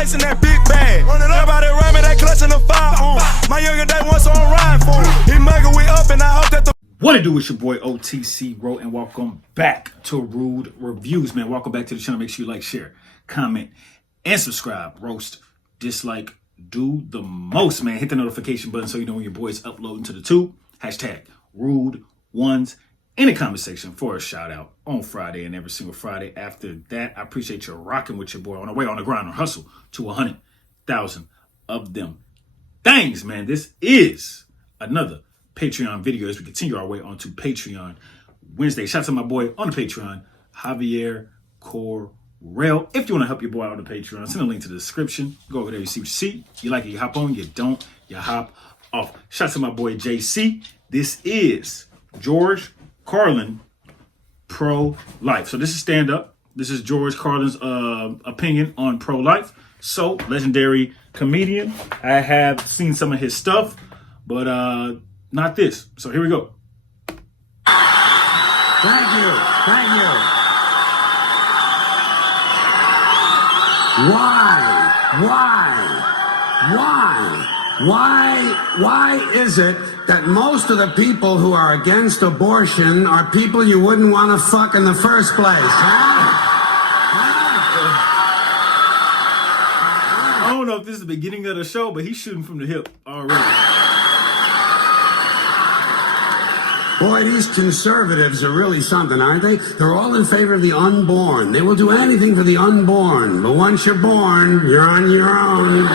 chasing that big bag. Everybody around me, they clutching the fire. My younger day once on ride for him. He mugging we up and I hope that the What it do? It's your boy OTC Ro, and welcome back to Rude Reviews, man. Welcome back to the channel. Make sure you like, share, comment, and subscribe. Roast, dislike, do the most, man. Hit the notification button so you know when your boy's uploading to the tube. Hashtag Rude Ones in the comment section for a shout out on Friday and every single Friday. After that, I appreciate you rocking with your boy on the way, on the grind, on hustle to 100,000 of them things, man. This is another Patreon video as we continue our way onto Patreon Wednesday. Shout out to my boy on the Patreon, Javier Correll. If you want to help your boy out on the Patreon, send a link to the description. Go over there, you see what you see. You like it, you hop on. You don't, you hop off. Shout out to my boy JC. This is George Carlin pro-life. So this is stand-up. This is George Carlin's opinion on pro-life. So, legendary comedian. I have seen some of his stuff, but not this. So here we go. Thank you. Why is it that most of the people who are against abortion are people you wouldn't want to fuck in the first place, huh? I don't know if this is the beginning of the show, but he's shooting from the hip already. Boy, these conservatives are really something, aren't they? They're all in favor of the unborn. They will do anything for the unborn. But once you're born, you're on your own.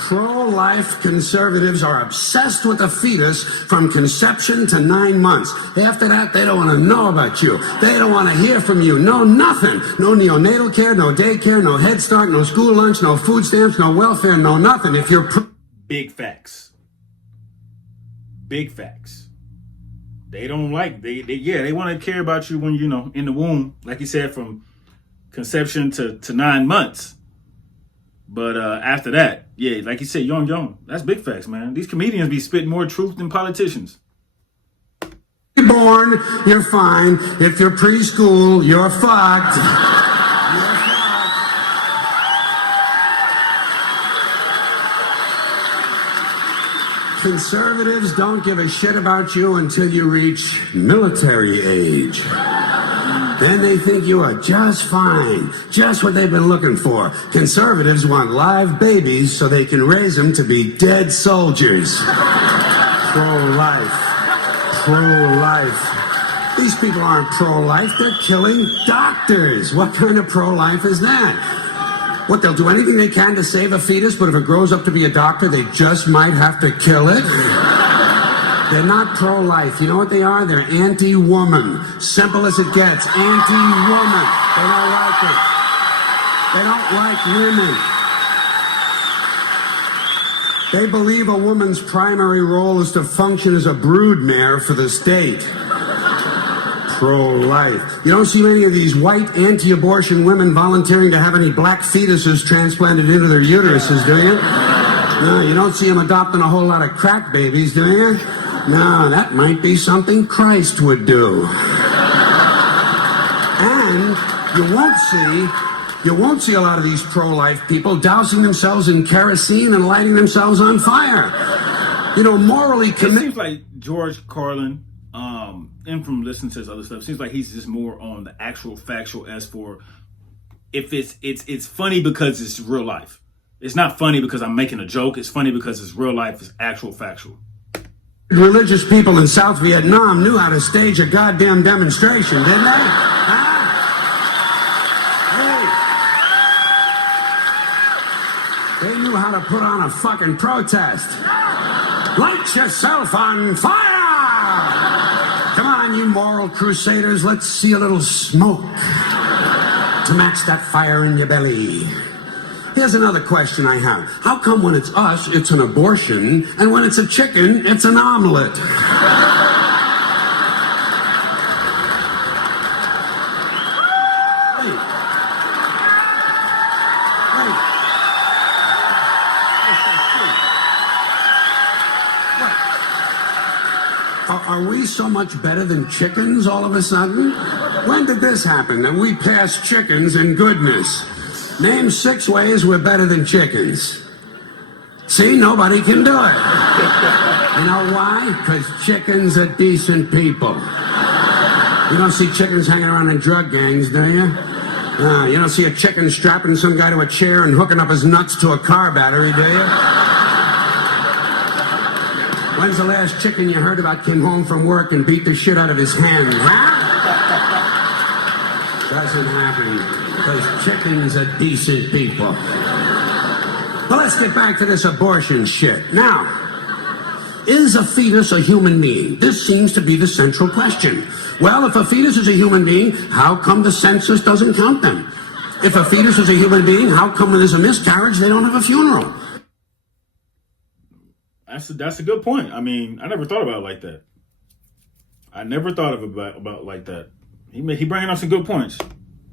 Pro-life conservatives are obsessed with the fetus from conception to 9 months. After that, they don't want to know about you. They don't want to hear from you. No nothing. No neonatal care, no daycare, no Head Start, no school lunch, no food stamps, no welfare, no nothing. If you're Big facts. Big facts. They don't like, they want to care about you when, you know, in the womb, like you said, from conception to 9 months. But after that, yeah, like you said, young. That's big facts, man. These comedians be spitting more truth than politicians. You're born, you're fine. If you're preschool, you're fucked. Conservatives don't give a shit about you until you reach military age. Then they think you are just fine, just what they've been looking for. Conservatives want live babies so they can raise them to be dead soldiers. Pro-life. These people aren't pro-life, they're killing doctors. What kind of pro-life is that? What, they'll do anything they can to save a fetus, but if it grows up to be a doctor, they just might have to kill it? They're not pro-life. You know what they are? They're anti-woman. Simple as it gets. Anti-woman. They don't like it. They don't like women. They believe a woman's primary role is to function as a broodmare for the state. Pro-life. You don't see many of these white anti-abortion women volunteering to have any black fetuses transplanted into their uteruses, do you? No, you don't see them adopting a whole lot of crack babies, do you? No, that might be something Christ would do. And you won't see a lot of these pro-life people dousing themselves in kerosene and lighting themselves on fire. You know, morally It seems like George Carlin, and from listening to his other stuff, seems like he's just more on the actual factual. As for if it's funny because it's real life. It's not funny because I'm making a joke. It's funny because it's real life. It's actual factual. Religious people in South Vietnam knew how to stage a goddamn demonstration, didn't they? Huh? Hey. They knew how to put on a fucking protest. Light yourself on fire! Come on, you moral crusaders, let's see a little smoke to match that fire in your belly. Here's another question I have. How come when it's us, it's an abortion, and when it's a chicken, it's an omelet? Are we so much better than chickens all of a sudden? When did this happen, that we passed chickens in goodness? Name 6 ways we're better than chickens. See, nobody can do it. You know why? Because chickens are decent people. You don't see chickens hanging around in drug gangs, do you? You don't see a chicken strapping some guy to a chair and hooking up his nuts to a car battery, do you? When's the last chicken you heard about came home from work and beat the shit out of his hen, huh? Doesn't happen, because chickens are decent people. Well, let's get back to this abortion shit. Now, is a fetus a human being? This seems to be the central question. Well, if a fetus is a human being, how come the census doesn't count them? If a fetus is a human being, how come when there's a miscarriage, they don't have a funeral? That's a good point. I mean, I never thought about it like that. I never thought of it about like that. He bringing up some good points.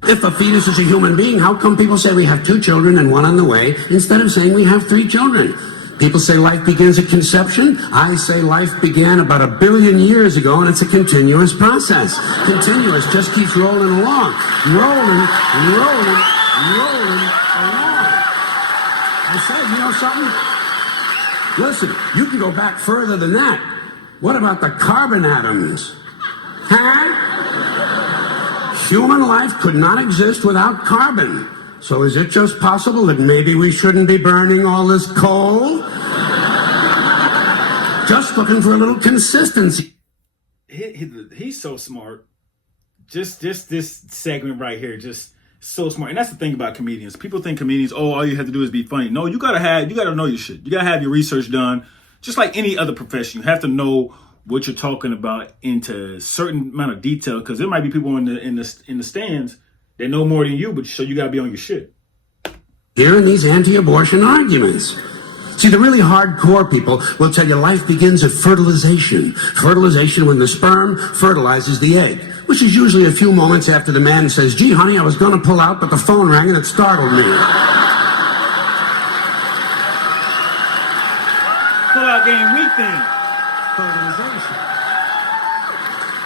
If a fetus is a human being, how come people say we have 2 children and 1 on the way instead of saying we have 3 children? People say life begins at conception. I say life began about 1 billion years ago, and it's a continuous process. Continuous, just keeps rolling along. Rolling along. I said, you know something? Listen, you can go back further than that. What about the carbon atoms? Huh? Human life could not exist without carbon. So is it just possible that maybe we shouldn't be burning all this coal? Just looking for a little consistency. He's so smart. Just this segment right here, just so smart. And that's the thing about comedians. People think comedians, all you have to do is be funny. No, you gotta know your shit. You gotta have your research done. Just like any other profession, you have to know what you're talking about into a certain amount of detail, because there might be people in the stands that know more than you, but so you gotta be on your shit. Here in these anti-abortion arguments. See, the really hardcore people will tell you life begins at fertilization. Fertilization when the sperm fertilizes the egg, which is usually a few moments after the man says, gee, honey, I was going to pull out, but the phone rang and it startled me. Pull out game week then. Fertilization.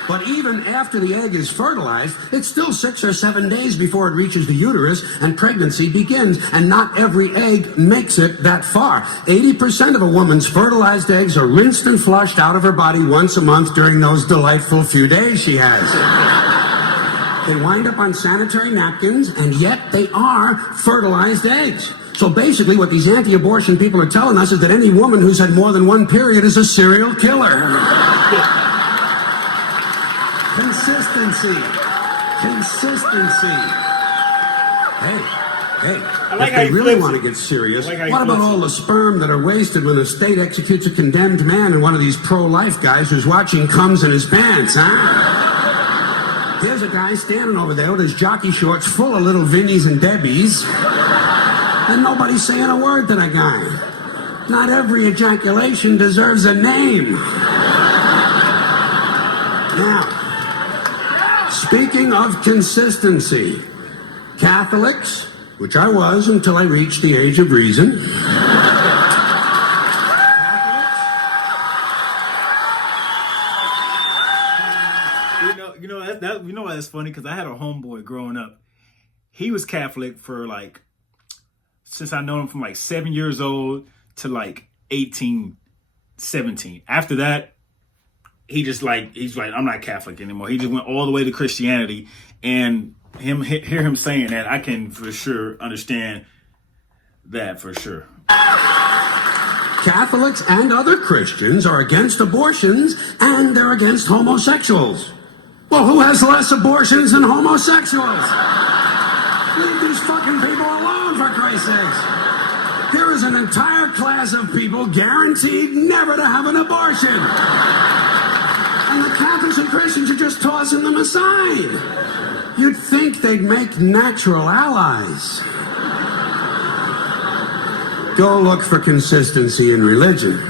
But even after the egg is fertilized, it's still 6 or 7 days before it reaches the uterus and pregnancy begins. And not every egg makes it that far. 80% of a woman's fertilized eggs are rinsed and flushed out of her body once a month during those delightful few days she has. They wind up on sanitary napkins, and yet they are fertilized eggs. So basically what these anti-abortion people are telling us is that any woman who's had more than 1 period is a serial killer. Consistency. Hey, if they really want to get serious, what about all the sperm that are wasted when the state executes a condemned man and one of these pro-life guys who's watching comes in his pants, huh? Here's a guy standing over there with his jockey shorts full of little Vinnies and Debbies, and nobody's saying a word to that guy. Not every ejaculation deserves a name. Now, speaking of consistency, Catholics, which I was until I reached the age of reason. You know why that's funny? Because I had a homeboy growing up. He was Catholic for since I know him from 7 years old to 18, 17. After that, he's I'm not Catholic anymore. He just went all the way to Christianity, and hear him saying that, I can for sure understand that for sure. Catholics and other Christians are against abortions, and they're against homosexuals. Well, who has less abortions than homosexuals? Leave these fucking people alone, for Christ's sakes. Here is an entire class of people guaranteed never to have an abortion. And the Catholics and Christians are just tossing them aside. You'd think they'd make natural allies. Go look for consistency in religion.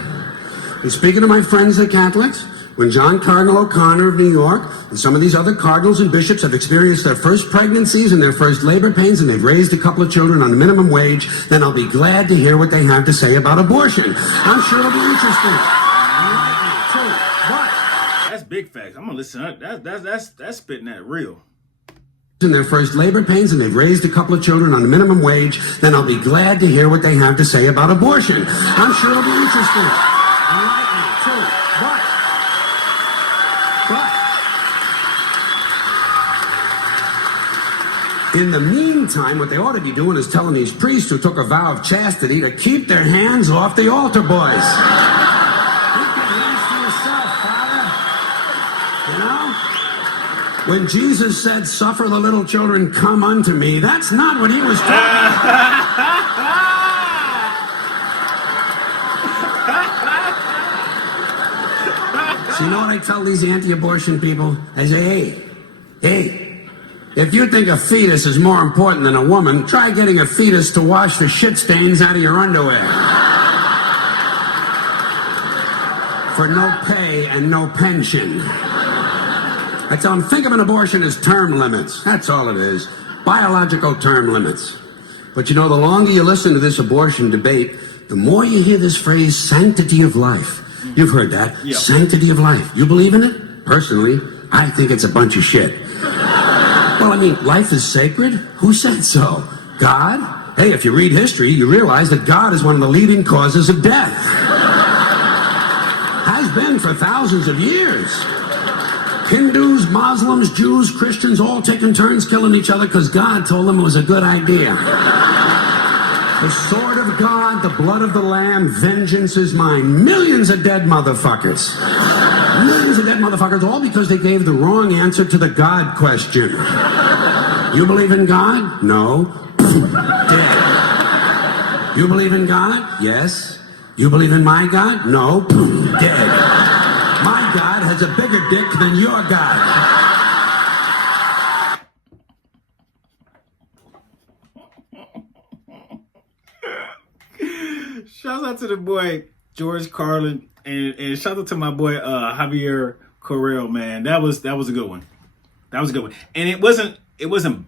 And speaking of my friends, the Catholics, when John Cardinal O'Connor of New York and some of these other cardinals and bishops have experienced their first pregnancies and their first labor pains, and they've raised a couple of children on the minimum wage, then I'll be glad to hear what they have to say about abortion. I'm sure it'll be interesting. That's big facts. I'm gonna listen. That's spitting that real. in their first labor pains and they've raised a couple of children on a minimum wage, then I'll be glad to hear what they have to say about abortion. I'm sure it'll be interesting. Enlightening, too. But in the meantime, what they ought to be doing is telling these priests who took a vow of chastity to keep their hands off the altar boys. Keep your hands to yourself, Father. You know? When Jesus said, "Suffer the little children, come unto me," that's not what he was talking about. So you know what I tell these anti-abortion people? I say, hey, if you think a fetus is more important than a woman, try getting a fetus to wash the shit stains out of your underwear. For no pay and no pension. I tell them, think of an abortion as term limits. That's all it is. Biological term limits. But you know, the longer you listen to this abortion debate, the more you hear this phrase, sanctity of life. You've heard that. Yep. Sanctity of life. You believe in it? Personally, I think it's a bunch of shit. Well, I mean, life is sacred? Who said so? God? Hey, if you read history, you realize that God is one of the leading causes of death. Has been for thousands of years. Hindus, Muslims, Jews, Christians, all taking turns killing each other because God told them it was a good idea. The sword of God, the blood of the Lamb, vengeance is mine. Millions of dead motherfuckers. Millions of dead motherfuckers, all because they gave the wrong answer to the God question. You believe in God? No. Dead. You believe in God? Yes. You believe in my God? No. Dead. My God has a bigger dick than your God. Shout out to the boy George Carlin and shout out to my boy Javier Correll, man. That was a good one. That was a good one. And it wasn't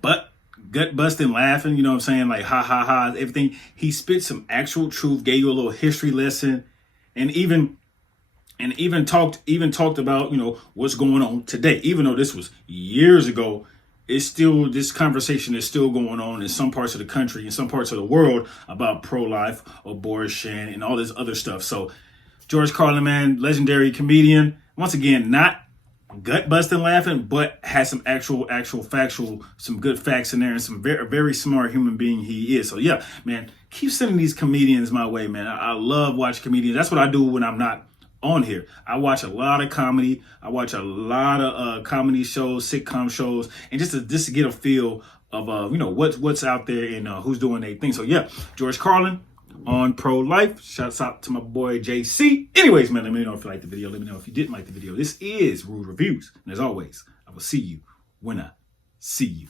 gut busting laughing, you know what I'm saying? Like ha ha ha, everything. He spit some actual truth, gave you a little history lesson, and even talked about, you know, what's going on today. Even though this was years ago, it's still, this conversation is still going on in some parts of the country, in some parts of the world, about pro-life, abortion, and all this other stuff. So George Carlin, man, legendary comedian. Once again, not gut busting laughing, but has some actual factual, some good facts in there, and some very, very smart human being he is. So yeah, man, keep sending these comedians my way, man. I love watching comedians. That's what I do when I'm not on here. I watch a lot of comedy. I watch a lot of comedy shows, sitcom shows, and just to get a feel of you know, what's out there and who's doing their thing. So yeah, George Carlin on pro-life. Shouts out to my boy JC. Anyways, man, let me know if you liked the video. Let me know if you didn't like the video. This is Rude Reviews, and as always, I will see you when I see you.